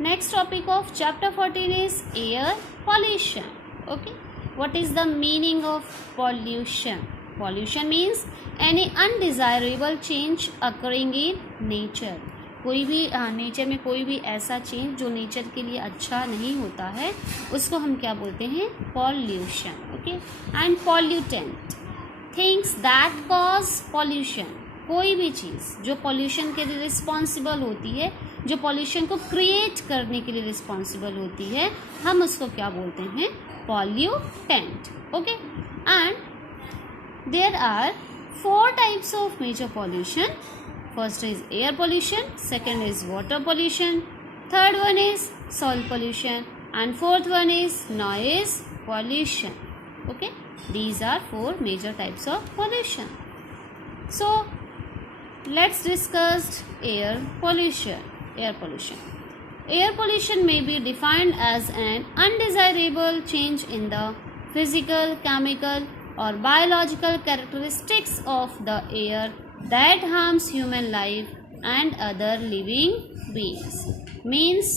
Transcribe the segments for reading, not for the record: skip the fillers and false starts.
Next topic of chapter 14 is air pollution. Okay, what is the meaning of pollution? Pollution means any undesirable change occurring in nature. कोई भी nature में कोई भी ऐसा change जो nature के लिए अच्छा नहीं होता है उसको हम क्या बोलते हैं? Pollution. Okay. And pollutant, things that cause pollution, कोई भी चीज़ जो पॉल्यूशन के लिए रिस्पॉन्सिबल होती है, जो पॉल्यूशन को क्रिएट करने के लिए रिस्पॉन्सिबल होती है, हम उसको क्या बोलते हैं? Pollutant. Okay. And there are 4 types of major pollution. First is air pollution, second is water pollution, third one is soil pollution, and fourth one is noise pollution. Okay, these are 4 major types of pollution. So let's discuss air pollution. Air pollution. Air pollution may be defined as an undesirable change in the physical, chemical, or biological characteristics of the air that harms human life and other living beings. Means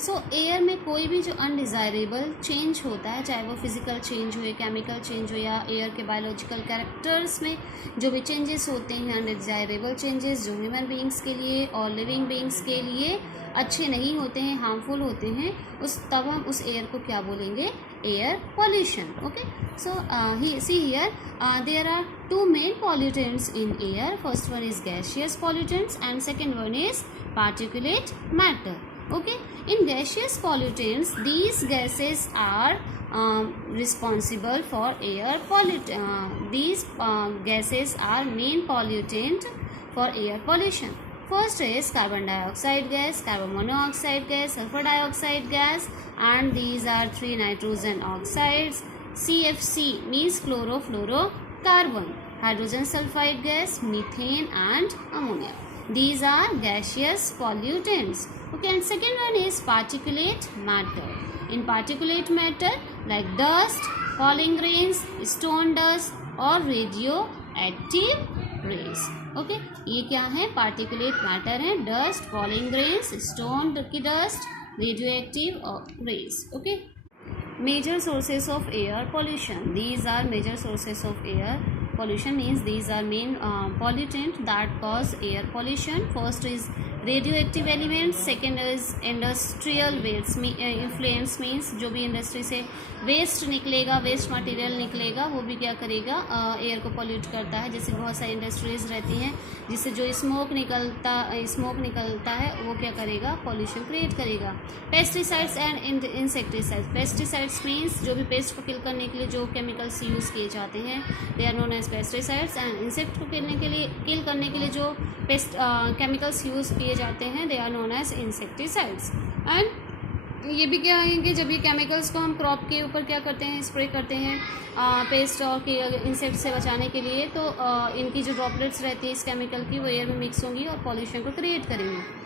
so air में कोई भी जो undesirable change होता है, चाहे वो physical change हो या केमिकल चेंज हो या एयर के बायोलॉजिकल कैरेक्टर्स में जो भी चेंजेस होते हैं, अनडिज़ायरेबल चेंजेस जो ह्यूमन बीइंग्स के लिए और लिविंग बीइंग्स के लिए अच्छे नहीं होते हैं, हार्मफुल होते हैं, तब हम उस एयर को क्या बोलेंगे? Air pollution. Okay. So see here there are 2 main pollutants in air. First one is gaseous pollutants and second one is particulate matter. Okay, in gaseous pollutants, these gases are responsible for air these gases are main pollutant for air pollution. First is carbon dioxide gas, carbon monoxide gas, sulfur dioxide gas, and these are 3 nitrogen oxides. CFC means chlorofluorocarbon, hydrogen sulfide gas, methane, and ammonia. These are gaseous pollutants. Okay, and second one is particulate matter. In particulate matter, like dust, falling grains, stone dust, or radioactive rays. Okay, ये क्या है? particulate matter है. dust, falling grains, stone की dust, radioactive rays. Okay. Major sources of air pollution. These are major sources of air pollution. Means these are main pollutant that cause air pollution. First is radioactive elements, second is industrial waste influence. means जो भी industry से waste निकलेगा, waste material निकलेगा, वो भी क्या करेगा? Air को पॉल्यूट करता है. जैसे बहुत सारी इंडस्ट्रीज रहती हैं जिससे जो स्मोक निकलता है वो क्या करेगा? पॉल्यूशन क्रिएट करेगा. Pesticides and insecticides. Pesticides means जो भी पेस्ट को किल करने के लिए जो केमिकल्स यूज़ किए जाते हैं, they are known as pesticides. And insect को किल करने के लिए जो पेस्ट केमिकल्स यूज़ किए जाते हैं, they are known as insecticides. And ये भी क्या आएंगे? जब ये केमिकल्स को हम क्रॉप के ऊपर क्या करते हैं? स्प्रे करते हैं पेस्ट और इंसेक्ट से बचाने के लिए, तो इनकी जो ड्रॉपलेट्स रहती है इस केमिकल की, वो एयर में मिक्स होंगी और पॉल्यूशन को क्रिएट करेंगे.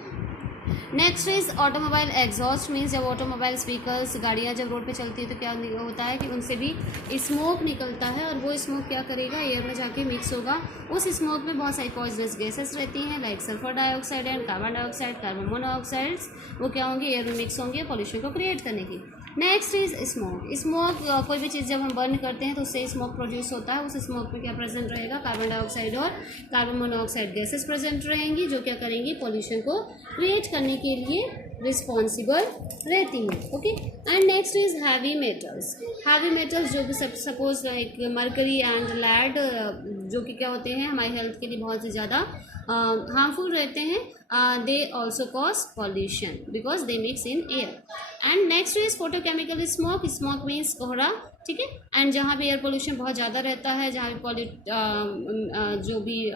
Next is automobile exhaust. Means जब ऑटोमोबाइल्स व्हीकल्स, गाड़ियाँ जब रोड पे चलती है तो क्या होता है कि उनसे भी स्मोक निकलता है और वो स्मोक क्या करेगा? एयर में जाके मिक्स होगा. उस स्मोक में बहुत सारी पॉइजनस गैसेस रहती हैं, like sulphur dioxide and carbon dioxide, carbon monoxides. वो क्या होंगे? एयर में मिक्स होंगे पॉल्यूशन को क्रिएट करने की. Next is smoke. स्मोक कोई भी चीज़ जब हम बर्न करते हैं तो उससे स्मोक प्रोड्यूस होता है. उस स्मोक में क्या प्रेजेंट रहेगा? कार्बन डाइऑक्साइड और कार्बन मोनोऑक्साइड गैसेस प्रेजेंट रहेंगी, जो क्या करेंगी? पॉल्यूशन को क्रिएट करने के लिए रिस्पॉन्सिबल रहती हैं. Okay. And next is heavy metals. Heavy metals जो कि suppose like mercury and lead, जो कि क्या होते हैं? हमारी हेल्थ के लिए बहुत ही ज़्यादा हार्मफुल रहते हैं. They also cause pollution because they mix in air. And next is photochemical smoke. Smoke means कोहरा. ठीक है. एंड जहाँ भी एयर पोल्यूशन बहुत ज़्यादा रहता है, जहाँ भी जो भी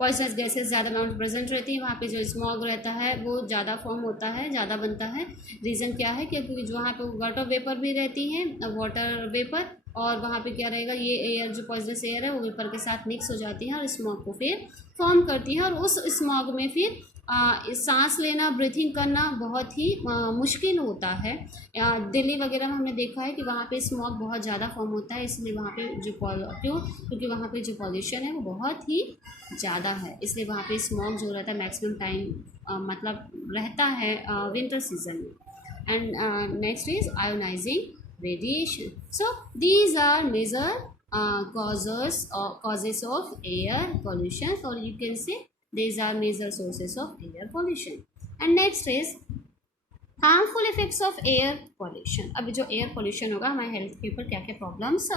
पॉइजनस गैसेस ज़्यादा अमाउंट प्रेजेंट रहती है, वहाँ पे जो स्मॉग रहता है वो ज़्यादा फॉर्म होता है, ज़्यादा बनता है. रीज़न क्या है? क्योंकि जो वहाँ पे वाटर वेपर भी रहती हैं, वाटर वेपर, और वहाँ पे क्या रहेगा? ये एयर जो पॉइजनस एयर है वो वेपर के साथ मिक्स हो जाती है और स्मॉग को फिर फॉर्म करती है, और उस स्मॉग में फिर सांस लेना, ब्रीथिंग करना बहुत ही मुश्किल होता है। दिल्ली वगैरह में हमने देखा है कि वहाँ पे स्मॉग बहुत ज़्यादा फॉर्म होता है, इसलिए वहाँ पे जो क्योंकि वहाँ पे जो पॉल्यूशन है वो बहुत ही ज़्यादा है, इसलिए वहाँ पे स्मॉग जो रहता है मैक्सिमम टाइम मतलब रहता है विंटर सीजन में। And next is ionising radiation. So these are major causes of air pollution, or you can say these are major sources of air pollution. And next is harmful effects of air pollution. अभी जो air pollution होगा हमारे health के ऊपर क्या क्या problems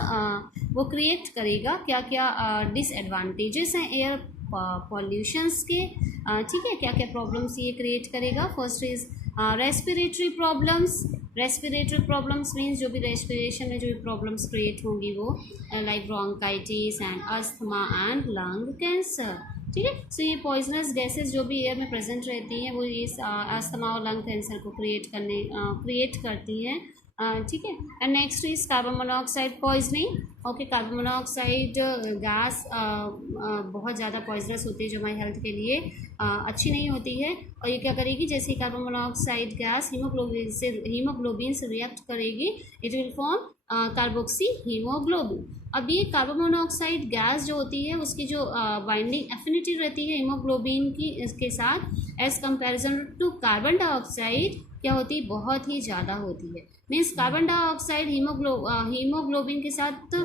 वो create करेगा, क्या क्या डिसएडवांटेजेस हैं एयर पॉल्यूशंस के, ठीक है, क्या क्या प्रॉब्लम्स ये क्रिएट करेगा। First is respiratory problems. Respiratory problems means जो भी रेस्पिरेशन में जो भी प्रॉब्लम्स क्रिएट होंगी वो like bronchitis and asthma and lung cancer, ठीक है। सो ये पॉइजनस गैसेस जो भी एयर में प्रेजेंट रहती हैं वो ये अस्थमा और लंग कैंसर को क्रिएट करती हैं, ठीक है। And next is carbon monoxide poisoning. Okay, carbon monoxide gas बहुत ज़्यादा पॉइजनस होती है जो हमारी हेल्थ के लिए अच्छी नहीं होती है, और ये क्या करेगी, जैसे ही कार्बन मोनोऑक्साइड गैस हीमोग्लोबिन से रिएक्ट करेगी it will form carboxy haemoglobin. अब ये कार्बन मोनोऑक्साइड गैस जो होती है उसकी जो बाइंडिंग एफिनिटी रहती है हीमोग्लोबिन की इसके साथ as comparison to carbon dioxide क्या होती है, बहुत ही ज़्यादा होती है। मीन्स कार्बन डाइऑक्साइड हीमोग्लोबिन के साथ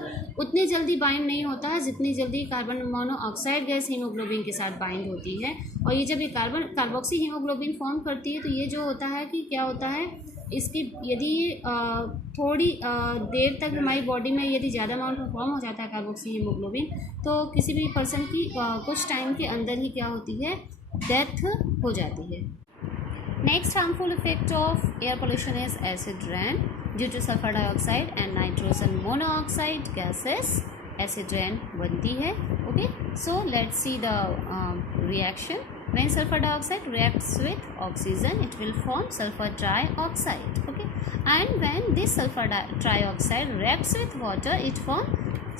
उतनी जल्दी बाइंड नहीं होता है जितनी जल्दी कार्बन मोनोऑक्साइड गैस हीमोग्लोबिन के साथ बाइंड होती है। और ये जब ये कार्बोक्सी हीमोग्लोबिन फॉर्म करती है तो ये जो होता है कि क्या होता है, इसकी यदि थोड़ी देर तक हमारी बॉडी में यदि ज़्यादा अमाउंट में फॉर्म हो जाता है कार्बोक्सी हीमोग्लोबिन तो किसी भी पर्सन की कुछ टाइम के अंदर ही क्या होती है, डेथ हो जाती है। Next harmful effect of air pollution is acid rain due two sulphur dioxide and nitrogen monoxide gases. Acid rain बनती है। Okay, so let's see the reaction. When sulfur dioxide reacts with oxygen, it will form sulfur trioxide. Okay, and when this sulfur trioxide reacts with water, it forms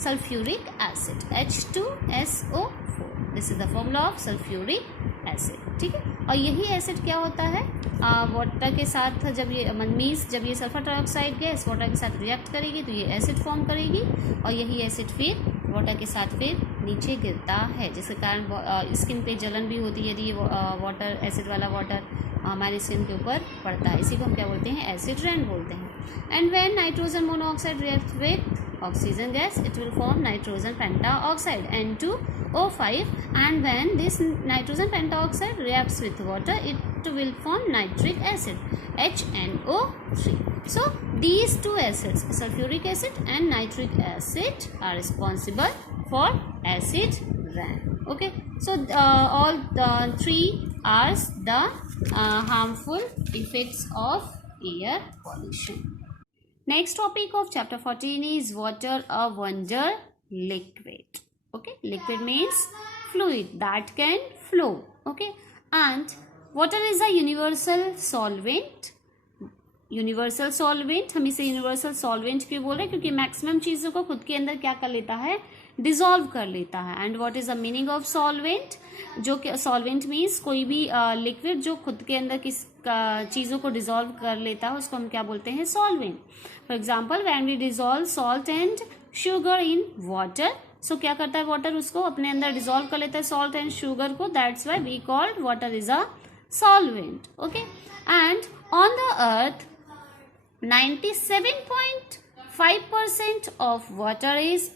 sulfuric acid H2SO4. This is the formula of sulfuric acid. ठीक है, और यही acid क्या होता है, water के साथ जब ये सल्फर ट्राइऑक्साइड गैस वाटर के साथ रिएक्ट करेगी तो ये एसिड फॉर्म करेगी, और यही एसिड फिर वाटर के साथ फिर नीचे गिरता है, जिसके कारण स्किन पे जलन भी होती है यदि ये वाटर एसिड वाला वाटर हमारे स्किन के ऊपर पड़ता है। इसी को हम क्या बोलते हैं, एसिड रेन बोलते हैं। And when nitrogen monoxide react with oxygen gas it will form nitrogen pentoxide N2O5, and when this nitrogen pentaoxide reacts with water it will form nitric acid HNO3. So these two acids, sulfuric acid and nitric acid, are responsible for acid rain. Okay, so all the three are the harmful effects of air pollution. Next topic of chapter 14 is water, a wonder liquid. Okay, liquid means fluid that can flow. Okay, and water is a universal solvent. Universal solvent, हम इसे universal solvent क्यों बोल रहे हैं, क्योंकि maximum चीज़ों को खुद के अंदर क्या कर लेता है, डिजॉल्व कर लेता है। And what is the meaning of solvent, जो सॉल्वेंट मीन्स कोई भी लिक्विड जो खुद के अंदर किस चीज़ों को डिजॉल्व कर लेता है उसको हम क्या बोलते हैं, solvent. For example when we dissolve salt and sugar in water, so क्या करता है वाटर, उसको अपने अंदर डिजॉल्व कर लेता है सॉल्ट एंड शुगर को, that's why we called water is a solvent. Okay, and on the earth 97.5% of water is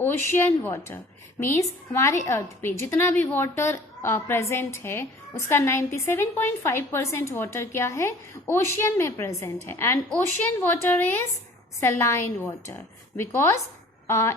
ocean water. Means हमारे अर्थ पे जितना भी वाटर प्रेजेंट है उसका 97.5% वाटर क्या है, ओशियन में प्रेजेंट है। And ocean water is saline water because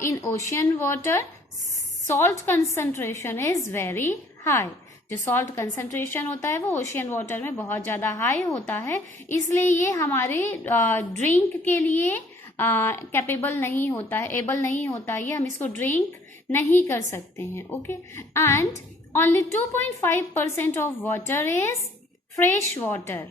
in ocean water salt concentration is very high. जो सॉल्ट कंसंट्रेशन होता है वो ओशियन वाटर में बहुत ज़्यादा हाई होता है, इसलिए ये हमारे ड्रिंक के लिए कैपेबल नहीं होता है, एबल नहीं होता है, ये हम इसको ड्रिंक नहीं कर सकते हैं। Okay, and only 2.5% of water is fresh water.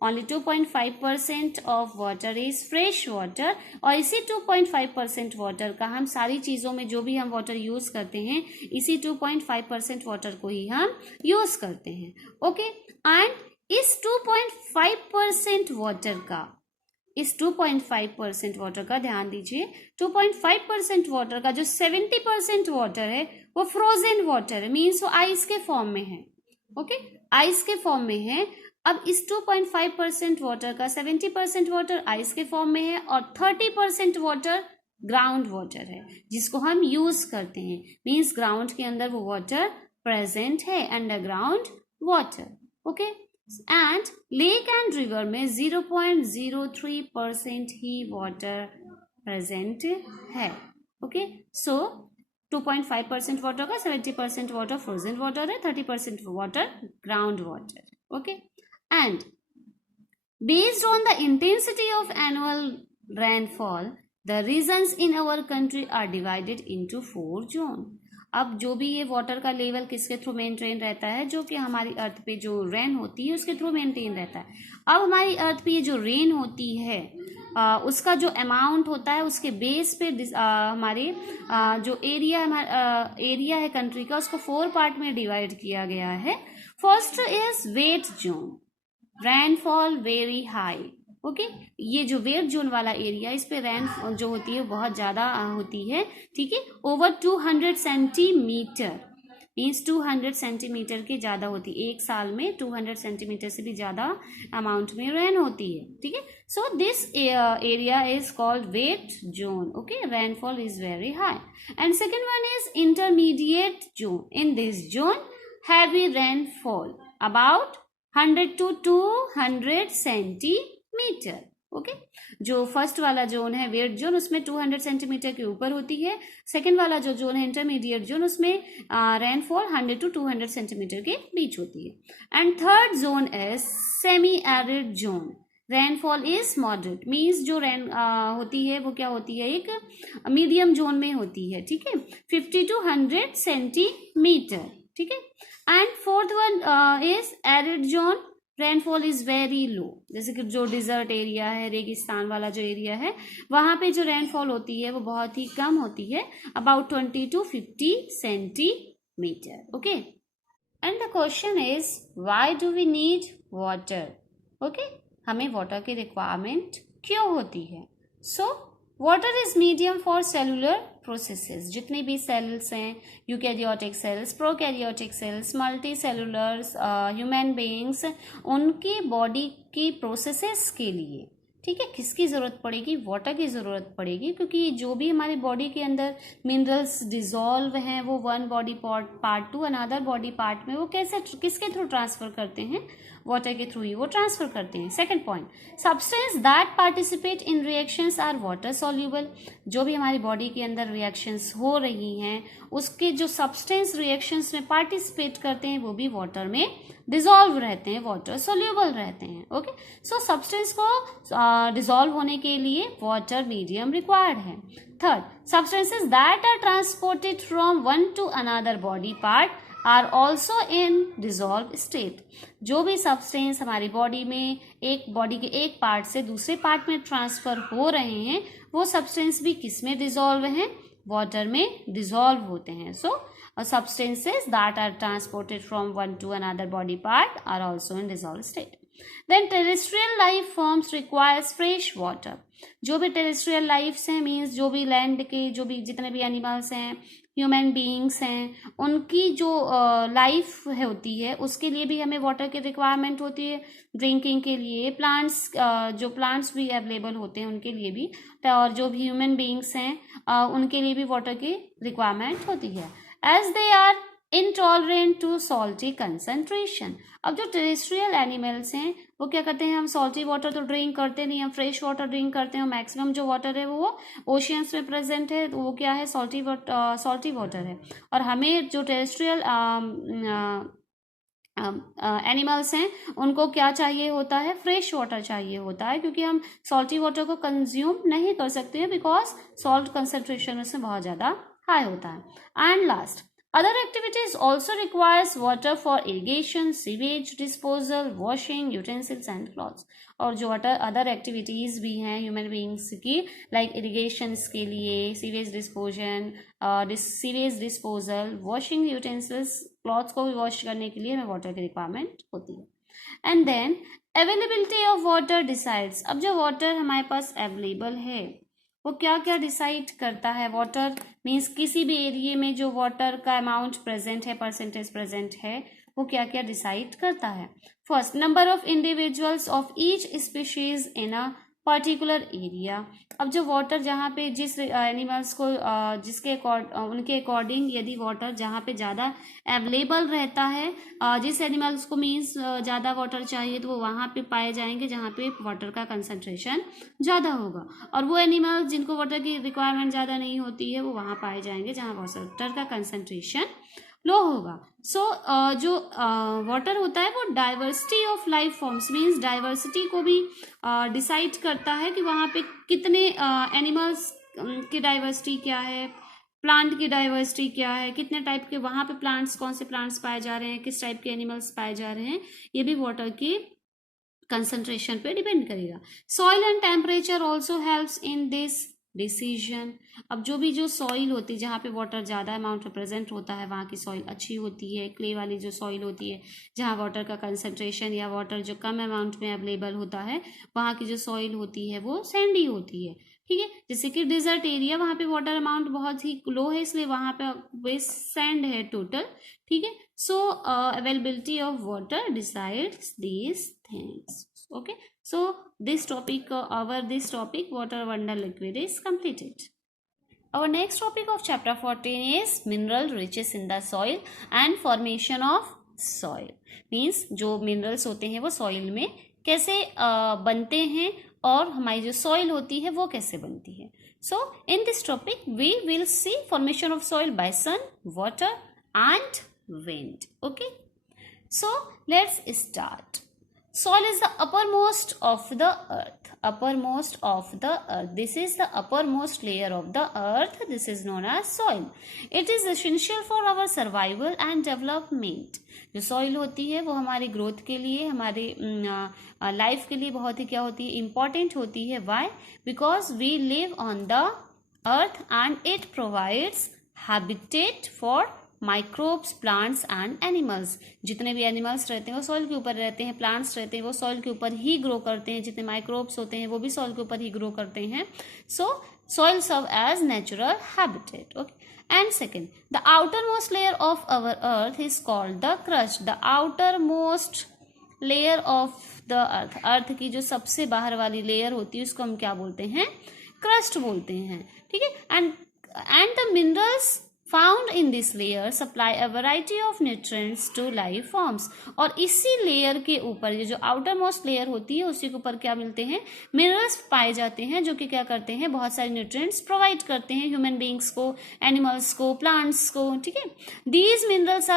Only 2.5% of water is fresh water. और इसी 2.5% वाटर का हम सारी चीज़ों में जो भी हम वाटर यूज़ करते हैं, इसी 2.5% वाटर को ही हम यूज़ करते हैं। ओके, एंड इस 2.5% वाटर का, इस 2.5% वाटर का ध्यान दीजिए, 2.5% वाटर का जो 70% वाटर है वो फ्रोजन वाटर है, मीन्स वो आइस के फॉर्म में है। ओके, आइस के फॉर्म में है। अब इस 2.5% वाटर का 70% वाटर आइस के फॉर्म में है और 30% वाटर ग्राउंड वाटर है, जिसको हम यूज करते हैं, मीन्स ग्राउंड के अंदर वो वाटर प्रेजेंट है, underground water. Okay, and lake and river में 0.03% ही वाटर प्रेजेंट है। ओके, सो 2.5% वाटर का 70% वाटर फ्रोजन वाटर है, 30% water ground water. Okay, and based on the intensity of annual rainfall, the regions in our country are divided into 4 zones. अब जो भी ये water का level किसके थ्रू मेंटेन रहता है, जो कि हमारी अर्थ पे जो रेन होती है उसके थ्रू मेंटेन रहता है। अब हमारी अर्थ पे ये जो रेन होती है उसका जो अमाउंट होता है उसके बेस पे हमारे जो एरिया है कंट्री का, उसको 4 पार्ट में डिवाइड किया गया है। First is wet zone, rainfall very high. Okay, ये जो वेट जोन वाला एरिया, इस पे रेन जो होती है बहुत ज़्यादा होती है। ठीक है, ओवर 200 सेंटीमीटर, मीन्स 200 सेंटीमीटर के ज़्यादा होती है। एक साल में 200 सेंटीमीटर से भी ज़्यादा अमाउंट में रेन होती है। ठीक है, so this area is called wet zone. Okay, rainfall is very high. And second one is intermediate zone. In this zone heavy rainfall about 100 to 200 centimetre. Okay, जो फर्स्ट वाला जोन है wet zone, उसमें 200 centimetre के ऊपर होती है। Second वाला जो जोन है इंटरमीडिएट जोन, उसमें रेनफॉल 100 to 200 सेंटीमीटर के बीच होती है। And third zone is semi arid zone, rainfall is moderate, means जो रेन होती है वो क्या होती है, एक मीडियम जोन में होती है। ठीक है, 50 to 100 सेंटीमीटर। ठीक है, and fourth one is arid zone, rainfall is very low. जैसे कि जो डिजर्ट एरिया है, रेगिस्तान वाला जो एरिया है, वहां पे जो रेनफॉल होती है वो बहुत ही कम होती है, about 20 to 50 centimetre. Okay, and the question is why do we need water. Okay, हमें वाटर की रिक्वायरमेंट क्यों होती है। So water is medium for cellular processes. जितने भी सेल्स हैं, eukaryotic cells, prokaryotic cells, multi cellulars, human beings, उनकी body की प्रोसेसेस के लिए, ठीक है, किसकी ज़रूरत पड़ेगी, वाटर की ज़रूरत पड़ेगी। क्योंकि जो भी हमारी बॉडी के अंदर मिनरल्स डिजॉल्व हैं वो one body part two another body part में वो कैसे, किसके थ्रू ट्रांसफर करते हैं, वाटर के थ्रू ही वो ट्रांसफर करते हैं। Second point, substance that participate in reactions are water soluble. जो भी हमारी बॉडी के अंदर रिएक्शंस हो रही हैं उसके जो सब्सटेंस रिएक्शंस में पार्टिसिपेट करते हैं वो भी वाटर में डिजॉल्व रहते हैं, वाटर सोल्यूबल रहते हैं। ओके, सो सब्सटेंस को डिजॉल्व होने के लिए वाटर मीडियम रिक्वायर्ड है। Third, substances that are transported from one to another body part are also in dissolve state. जो भी सब्सटेंस हमारी बॉडी में एक बॉडी के एक पार्ट से दूसरे पार्ट में ट्रांसफर हो रहे हैं वो सब्सटेंस भी किस में डिजॉल्व हैं, वाटर में डिजॉल्व होते हैं। सो substances that are transported from one to another body part are also in dissolved state. Then terrestrial life forms requires fresh water. जो भी टेरेस्ट्रियल लाइफ्स हैं, मीन्स जो भी लैंड के जो भी जितने भी एनिमल्स हैं, ह्यूमन बीइंग्स हैं, उनकी जो लाइफ होती है उसके लिए भी हमें वाटर की रिक्वायरमेंट होती है। ड्रिंकिंग के लिए, प्लांट्स जो प्लांट्स भी अवेलेबल होते हैं उनके लिए भी, और जो भी ह्यूमन बीइंग्स हैं उनके लिए भी वाटर की रिक्वायरमेंट होती है। As they are intolerant to salty concentration. अब जो टेरेस्ट्रियल एनिमल्स हैं वो क्या करते हैं, हम सॉल्टी वाटर तो ड्रिंक करते नहीं, हम फ्रेश वाटर ड्रिंक करते हैं। मैक्सिमम जो वाटर है वो ओशियंस में प्रेजेंट है, तो वो क्या है, सॉल्टी वाटर है। और हमें जो टेरेस्ट्रियल एनिमल्स हैं उनको क्या चाहिए होता है, फ्रेश वाटर चाहिए होता है, क्योंकि हम सॉल्टी वाटर को कंज्यूम नहीं कर सकते हैं बिकॉज सॉल्ट कंसंट्रेशन उसमें बहुत ज़्यादा हाई होता है। And last, Other activities also requires water for irrigation, sewage disposal, washing, utensils and clothes. और जो अदर एक्टिविटीज़ भी हैं ह्यूमन बींग्स की, लाइक इरिगेशंस के लिए, sewage disposal, washing utensils, clothes को भी वॉश करने के लिए हमें वाटर की रिक्वायरमेंट होती है। And then availability of water decides, अब जो वाटर हमारे पास अवेलेबल है वो क्या क्या डिसाइड करता है। वाटर मीन्स किसी भी एरिया में जो वाटर का अमाउंट प्रेजेंट है, परसेंटेज प्रेजेंट है, वो क्या क्या डिसाइड करता है। First, number of individuals of each species in a particular area. अब जो वाटर जहाँ पे जिस एनिमल्स को उनके अकॉर्डिंग यदि वाटर जहाँ पे ज़्यादा अवेलेबल रहता है, जिस एनिमल्स को मीन्स ज़्यादा वाटर चाहिए, तो वो वहाँ पे पाए जाएंगे जहाँ पे वाटर का कंसंट्रेशन ज़्यादा होगा, और वो एनिमल्स जिनको वाटर की रिक्वायरमेंट ज़्यादा नहीं होती है वो वहाँ पाए जाएंगे जहाँ वाटर का कंसंट्रेशन लो होगा। सो जो वाटर होता है वो diversity of life forms means diversity को भी डिसाइड करता है कि वहाँ पे कितने एनिमल्स की डाइवर्सिटी क्या है, प्लांट की डाइवर्सिटी क्या है, कितने टाइप के वहाँ पे प्लांट्स, कौन से प्लांट्स पाए जा रहे हैं, किस टाइप के एनिमल्स पाए जा रहे हैं, ये भी वाटर की कंसंट्रेशन पे डिपेंड करेगा। Soil and temperature also helps in this decision. अब जो सॉइल होती है जहाँ पे वाटर ज़्यादा अमाउंट में प्रेजेंट होता है वहाँ की सॉइल अच्छी होती है। क्ले वाली जो सॉइल होती है जहाँ वाटर का कंसंट्रेशन या वाटर जो कम अमाउंट में अवेलेबल होता है वहाँ की जो सॉइल होती है वो सैंडी होती है, ठीक है। जैसे कि डिजर्ट एरिया, वहाँ पे वाटर अमाउंट बहुत ही लो है इसलिए वहाँ पे वेस्ट सैंड है टोटल, ठीक है। So availability of water decides these things. Okay, so this topic water wonder liquid is completed. Our next topic of chapter 14 is mineral riches in the soil and formation of soil. Means जो minerals होते हैं वो soil में कैसे बनते हैं और हमारी जो soil होती है वो कैसे बनती है। So in this topic we will see formation of soil by sun, water and wind. Okay, so let's start. Soil is the uppermost of the earth. Uppermost of the earth. This is the uppermost layer of the earth. This is known as soil. It is essential for our survival and development. जो soil होती है वो हमारी growth के लिए, हमारे life के लिए बहुत ही क्या होती है, important होती है. Why? Because we live on the earth and it provides habitat for microbes, plants and animals. जितने भी एनिमल्स रहते हैं वो सॉइल के ऊपर रहते हैं, प्लांट्स रहते हैं वो सॉइल के ऊपर ही ग्रो करते हैं, जितने माइक्रोब्स होते हैं वो भी सॉइल के ऊपर ही ग्रो करते हैं। So soil serve as natural habitat. Okay, and second, the outer most layer of our earth is called the crust. The outer most layer of the earth, earth की जो सबसे बाहर वाली लेयर होती है उसको हम क्या बोलते हैं, क्रस्ट बोलते हैं, ठीक है। And the minerals found in this layer supply a variety of nutrients to life forms। और इसी लेयर के ऊपर, ये जो आउटर मोस्ट लेयर होती है उसी के ऊपर क्या मिलते हैं, मिनरल्स पाए जाते हैं जो कि क्या करते हैं, बहुत सारे न्यूट्रिएंट्स प्रोवाइड करते हैं ह्यूमन बींग्स को, एनिमल्स को, प्लांट्स को, ठीक है। These minerals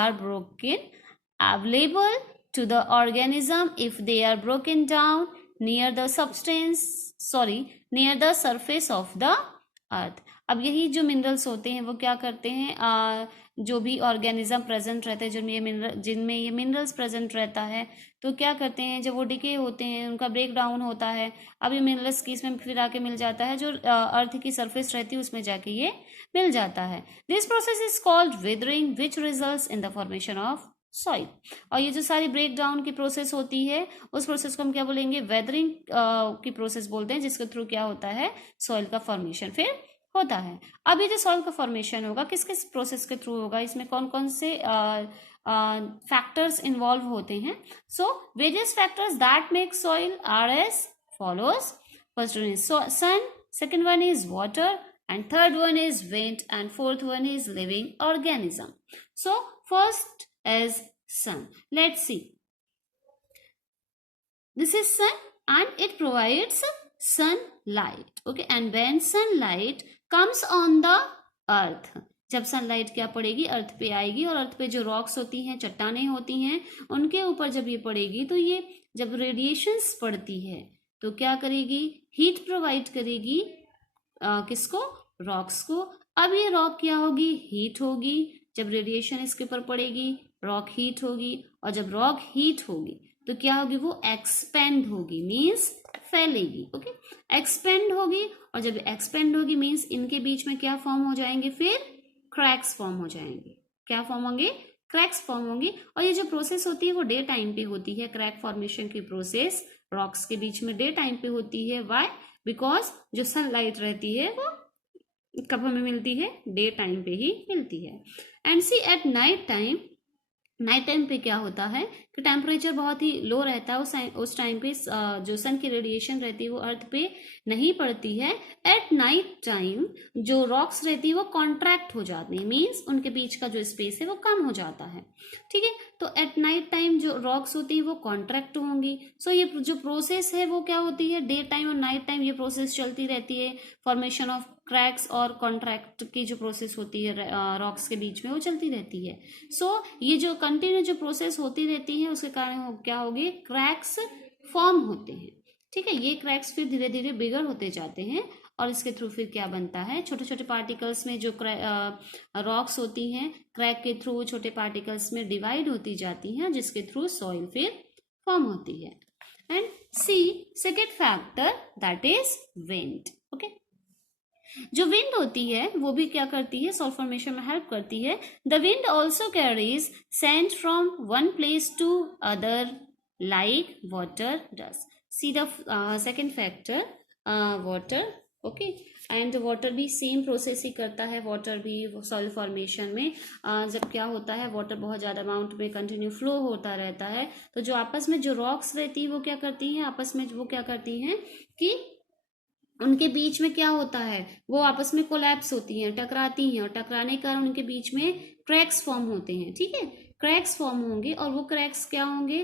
are broken available to the organism if they are broken down near the surface of the अर्थ। अब यही जो मिनरल्स होते हैं वो क्या करते हैं, जो भी ऑर्गेनिज्म प्रेजेंट रहते हैं जिनमें ये मिनरल्स प्रेजेंट रहता है तो क्या करते हैं, जब वो डिके होते हैं उनका ब्रेक डाउन होता है, अब ये मिनरल्स की इसमें फिर आके मिल जाता है, जो अर्थ की सरफेस रहती है उसमें जाके ये मिल जाता है। This process is called withering which results in the formation of soil. और ये जो सारी ब्रेक डाउन की प्रोसेस होती है उस प्रोसेस को हम क्या बोलेंगे, वेदरिंग की प्रोसेस बोलते हैं, जिसके थ्रू क्या होता है, सॉइल का फॉर्मेशन फिर होता है। अब ये जो सॉइल का फॉर्मेशन होगा किस किस प्रोसेस के थ्रू होगा, इसमें कौन कौन से फैक्टर्स इन्वॉल्व होते हैं। So various factors that make soil are as follows. First one is sun, second one is water, and third one is wind, and fourth one is living organism. So first is sun. Let's see. This is sun and it provides sunlight. Okay, and when sunlight comes on the earth, जब sunlight क्या पड़ेगी, अर्थ पे आएगी, और अर्थ पे जो rocks होती हैं, चट्टानें होती हैं, उनके ऊपर जब ये पड़ेगी तो ये जब रेडिएशंस पड़ती है तो क्या करेगी, हीट प्रोवाइड करेगी किसको, रॉक्स को, अब ये रॉक क्या होगी, हीट होगी। जब रेडिएशन इसके ऊपर पड़ेगी रॉक हीट होगी, और जब रॉक हीट होगी तो क्या होगी, वो एक्सपेंड होगी, मीन्स फैलेगी। ओके, एक्सपेंड होगी, और जब एक्सपेंड होगी मीन्स इनके बीच में क्या फॉर्म हो जाएंगे, फिर क्रैक्स फॉर्म हो जाएंगे। क्या फॉर्म होंगे, क्रैक्स फॉर्म होंगे। और ये जो प्रोसेस होती है वो डे टाइम पे होती है। क्रैक फॉर्मेशन की प्रोसेस रॉक्स के बीच में डे टाइम पे होती है। व्हाई, बिकॉज जो सनलाइट रहती है वो कब हमें मिलती है, डे टाइम पे ही मिलती है। And see at night time, night time पे क्या होता है कि टेम्परेचर बहुत ही लो रहता है। उस टाइम पे जो सन की रेडिएशन रहती है वो अर्थ पे नहीं पड़ती है। एट नाइट टाइम जो रॉक्स रहती है वो कॉन्ट्रैक्ट हो जाती है, मीन्स उनके बीच का जो स्पेस है वो कम हो जाता है। ठीक है, तो एट नाइट टाइम जो रॉक्स होती है वो कॉन्ट्रैक्ट होंगी। सो ये जो प्रोसेस है वो क्या होती है, डे टाइम और नाइट टाइम ये प्रोसेस चलती रहती है। फॉर्मेशन ऑफ क्रैक्स और कॉन्ट्रैक्ट की जो प्रोसेस होती है रॉक्स के बीच में वो चलती रहती है। सो ये जो कंटिन्यू जो प्रोसेस होती रहती है उसके कारण क्या होगी, क्रैक्स फॉर्म होते हैं। ठीक है, ये क्रैक्स फिर धीरे धीरे बिगर होते जाते हैं, और इसके थ्रू फिर क्या बनता है, छोटे छोटे पार्टिकल्स में जो रॉक्स होती हैं क्रैक के थ्रू छोटे पार्टिकल्स में डिवाइड होती जाती हैं, जिसके थ्रू सॉइल फिर फॉर्म होती है। And see second factor that is wind. Okay, जो विंड होती है वो भी क्या करती है, सॉइल फॉर्मेशन में हेल्प करती है। The wind also carries sand from one place to other like water does. See the second factor, water. Okay, and water भी सेम प्रोसेस ही करता है। वाटर भी सॉइल फॉर्मेशन में जब क्या होता है, वाटर बहुत ज्यादा अमाउंट में कंटिन्यू फ्लो होता रहता है, तो जो आपस में जो रॉक्स रहती है वो क्या करती हैं, आपस में वो क्या करती हैं कि उनके बीच में क्या होता है, वो आपस में कोलैप्स होती हैं, टकराती हैं, और टकराने के कारण उनके बीच में क्रैक्स फॉर्म होते हैं। ठीक है, क्रैक्स फॉर्म होंगे, और वो क्रैक्स क्या होंगे,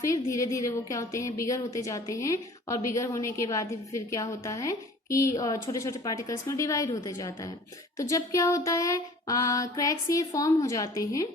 फिर धीरे धीरे वो क्या होते हैं, बिगर होते जाते हैं, और बिगर होने के बाद फिर क्या होता है कि छोटे छोटे पार्टिकल्स में डिवाइड होते जाता है। तो जब क्या होता है, क्रैक्स ये फॉर्म हो जाते हैं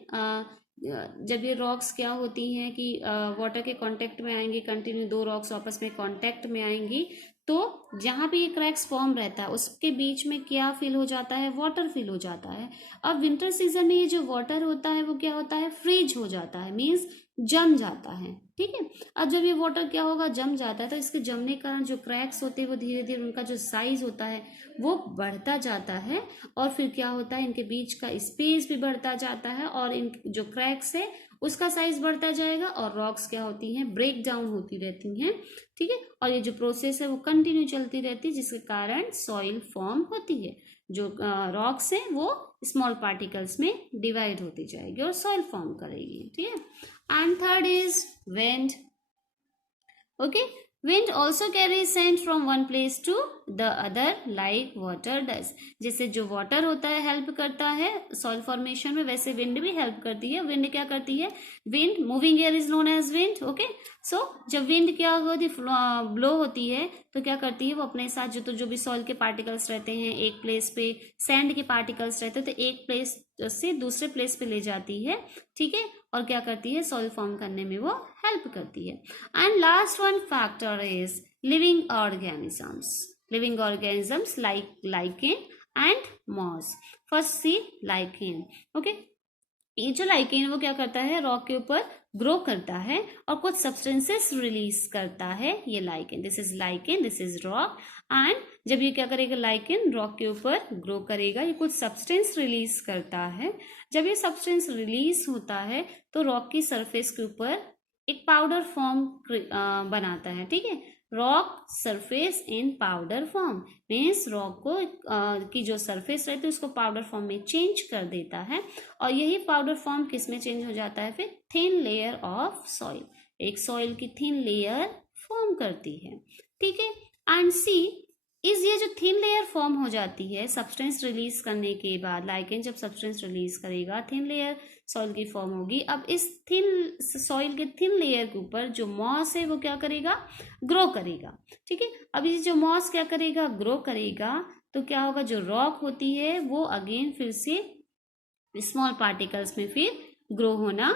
जब ये रॉक्स क्या होती हैं कि वाटर के कांटेक्ट में आएंगी, कंटिन्यू दो रॉक्स आपस में कांटेक्ट में आएंगी, तो जहां पे ये क्रैक्स फॉर्म रहता है उसके बीच में क्या फिल हो जाता है, वाटर फिल हो जाता है। अब विंटर सीजन में ये जो वाटर होता है वो क्या होता है, फ्रीज हो जाता है, मीन्स जम जाता है। ठीक है, अब जब ये वाटर क्या होगा, जम जाता है, तो इसके जमने के कारण जो क्रैक्स होते हैं वो धीरे धीरे उनका जो साइज होता है वो बढ़ता जाता है, और फिर क्या होता है, इनके बीच का स्पेस भी बढ़ता जाता है, और इन जो क्रैक्स है उसका साइज बढ़ता जाएगा, और रॉक्स क्या होती हैं, ब्रेक डाउन होती रहती हैं। ठीक है, और ये जो प्रोसेस है वो कंटिन्यू चलती रहती है, जिसके कारण सॉइल फॉर्म होती है। जो रॉक्स है वो स्मॉल पार्टिकल्स में डिवाइड होती जाएगी और सॉइल फॉर्म करेगी। ठीक है, and third is wind. Okay, wind also carries sand from one place to the other like water does। जैसे जो वाटर होता है हेल्प करता है सॉइल फॉर्मेशन में, वैसे विंड भी हेल्प करती है। विंड क्या करती है, wind, moving air is known as wind. Okay, so जब विंड क्या होती, ब्लो होती है, तो क्या करती है, वो अपने साथ जो भी सॉइल के पार्टिकल्स रहते हैं, एक प्लेस पे सैंड के पार्टिकल्स रहते हैं, तो एक प्लेस से दूसरे प्लेस पे ले जाती है। ठीक है, और क्या करती है, सॉइल फॉर्म करने में वो हेल्प करती है। And last one factor is living organisms. Living organisms like lichen and moss. First see lichen. Okay, ये जो लाइकेन वो क्या करता है, रॉक के ऊपर ग्रो करता है और कुछ सब्सटेंसेस रिलीज करता है। ये lichen, this is lichen, this is rock. And जब ये क्या करेगा, लाइकेन रॉक के ऊपर ग्रो करेगा, ये कुछ सब्सटेंस रिलीज करता है। जब ये सब्सटेंस रिलीज होता है तो रॉक की सरफेस के ऊपर एक पाउडर फॉर्म बनाता है। ठीक है, rock surface in powder form means rock को की जो सरफेस रहती है उसको पाउडर फॉर्म में चेंज कर देता है, और यही पाउडर फॉर्म किस में चेंज हो जाता है, फिर थिन लेयर ऑफ सॉइल, एक सॉइल की थिन लेयर फॉर्म करती है। ठीक है, एंड सी इस ये जो थिन लेयर फॉर्म हो जाती है सब्सटेंस रिलीज करने के बाद, लाइकेन जब सब्सटेंस रिलीज करेगा थिन लेयर सॉइल की फॉर्म होगी। अब इस थिन सॉइल के थिन लेयर के ऊपर जो मॉस है वो क्या करेगा, ग्रो करेगा। ठीक है, अब ये जो मॉस क्या करेगा, ग्रो करेगा, तो क्या होगा, जो रॉक होती है वो अगेन फिर से स्मॉल पार्टिकल्स में फिर ग्रो होना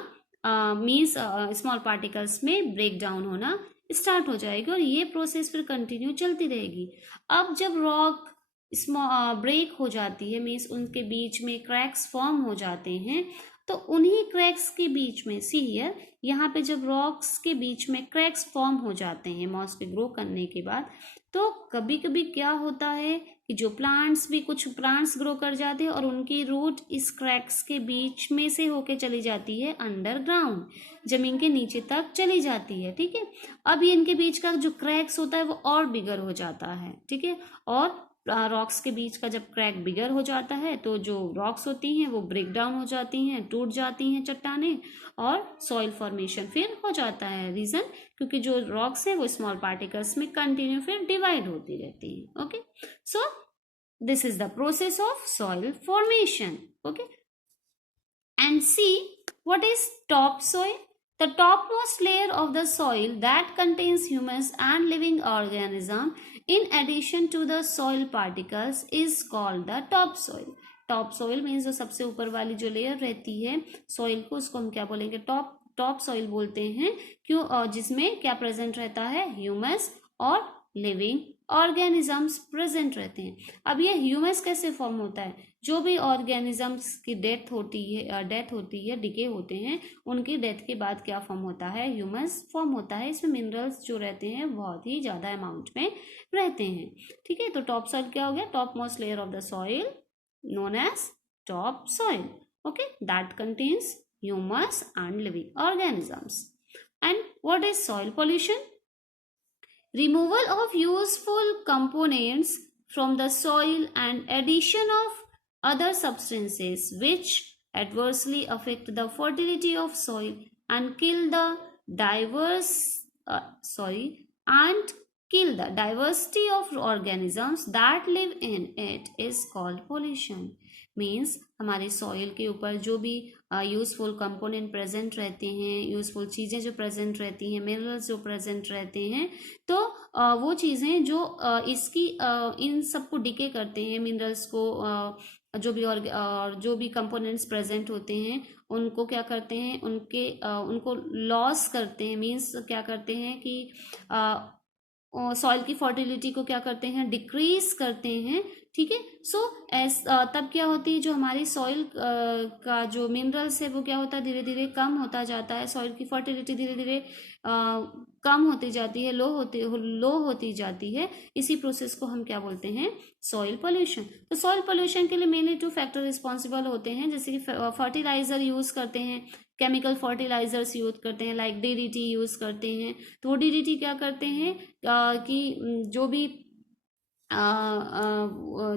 मीन्स स्मॉल पार्टिकल्स में ब्रेक डाउन होना स्टार्ट हो जाएगी, और ये प्रोसेस फिर कंटिन्यू चलती रहेगी। अब जब रॉक ब्रेक हो जाती है, मीन्स उनके बीच में क्रैक्स फॉर्म हो जाते हैं, तो उन्हीं क्रैक्स के बीच में सी हियर, यहाँ पे जब रॉक्स के बीच में क्रैक्स फॉर्म हो जाते हैं मॉस के ग्रो करने के बाद, तो कभी कभी क्या होता है कि जो कुछ प्लांट्स ग्रो कर जाते हैं और उनकी रूट इस क्रैक्स के बीच में से होके चली जाती है अंडरग्राउंड, जमीन के नीचे तक चली जाती है। ठीक है, अब ये इनके बीच का जो क्रैक्स होता है वो और बिगर हो जाता है। ठीक है, और रॉक्स के बीच का जब क्रैक बिगर हो जाता है तो जो रॉक्स होती हैं वो ब्रेक डाउन हो जाती हैं, टूट जाती हैं चट्टानें, और सॉइल फॉर्मेशन फिर हो जाता है। रीजन, क्योंकि जो रॉक्स है वो स्मॉल पार्टिकल्स में कंटिन्यू फिर डिवाइड होती रहती हैं। Okay, so this is the process of soil formation. Okay, and see what is topsoil. The topmost layer of the soil that contains humus and living organism in addition to the soil particles is called the topsoil. topsoil means जो सबसे ऊपर वाली जो layer रहती है soil को, उसको हम क्या बोलेंगे, टॉप सॉइल बोलते हैं। क्यों? और जिसमें क्या प्रेजेंट रहता है, ह्यूमस और लिविंग ऑर्गेनिजम्स प्रेजेंट रहते हैं। अब ये ह्यूमस कैसे फॉर्म होता है, जो भी ऑर्गेनिजम्स की डेथ होती है, डिके होते हैं, उनकी डेथ के बाद क्या फॉर्म होता है, ह्यूमस फॉर्म होता है। इसमें मिनरल्स जो रहते हैं बहुत ही ज्यादा अमाउंट में रहते हैं। ठीक है, तो टॉप सॉइल क्या हो गया, top most layer of the soil known as top soil. Okay, that contains humus and living organisms. And what is soil pollution? Removal of useful components from the soil and addition of other substances which adversely affect the fertility of soil and kill the diversity of organisms that live in it is called pollution. Means हमारे soil के ऊपर जो भी useful component present रहते हैं, useful चीज़ें जो present रहती हैं, मिनरल्स जो प्रेजेंट रहते हैं, तो वो चीज़ें जो इसकी इन सबको डिके करते हैं, मिनरल्स को जो भी कंपोनेंट्स प्रेजेंट होते हैं उनको क्या करते हैं, उनको लॉस करते हैं। मीन्स क्या करते हैं कि सॉइल की फर्टिलिटी को क्या करते हैं, डिक्रीज करते हैं। ठीक है, सो तब क्या होती है, जो हमारी सॉइल का जो मिनरल्स है वो क्या होता है, धीरे धीरे कम होता जाता है। सॉइल की फर्टिलिटी धीरे धीरे कम होती जाती है, लो होती जाती है। इसी प्रोसेस को हम क्या बोलते हैं, सॉइल पोल्यूशन। तो सॉइल पोल्यूशन के लिए मेनली 2 फैक्टर रिस्पॉन्सिबल होते हैं, जैसे कि फर्टिलाइजर यूज करते हैं, केमिकल फर्टिलाइजर्स यूज करते हैं, लाइक DDT यूज करते हैं। तो वो DDT क्या करते हैं कि जो भी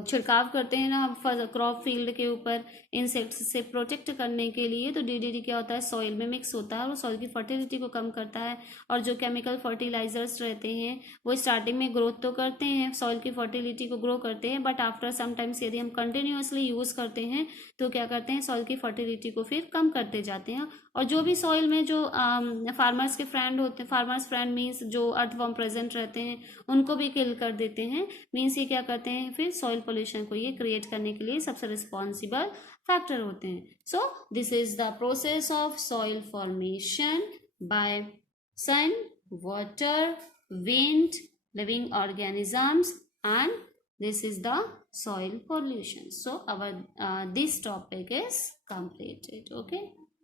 छिड़काव करते हैं ना क्रॉप फील्ड के ऊपर इंसेक्ट्स से प्रोटेक्ट करने के लिए, तो DDT क्या होता है, सॉइल में मिक्स होता है और सॉइल की फर्टिलिटी को कम करता है। और जो केमिकल फर्टिलाइजर्स रहते हैं वो स्टार्टिंग में ग्रोथ तो करते हैं, सॉइल की फर्टिलिटी को ग्रो करते हैं, बट आफ्टर सम टाइम्स यदि हम कंटिन्यूअसली यूज करते हैं तो क्या करते हैं, सॉइल की फर्टिलिटी को फिर कम करते जाते हैं। और जो भी सॉइल में जो फार्मर्स के फ्रेंड होते हैं, फार्मर्स फ्रेंड मीन्स जो अर्थवर्म प्रेजेंट रहते हैं, उनको भी किल कर देते हैं। मीन्स ये क्या करते हैं, फिर सॉइल पोल्यूशन को ये क्रिएट करने के लिए सबसे रिस्पॉन्सिबल फैक्टर होते हैं। So this is the process of soil formation by sun, water, wind, living organisms, and this is the soil pollution. So our this topic is completed. Okay.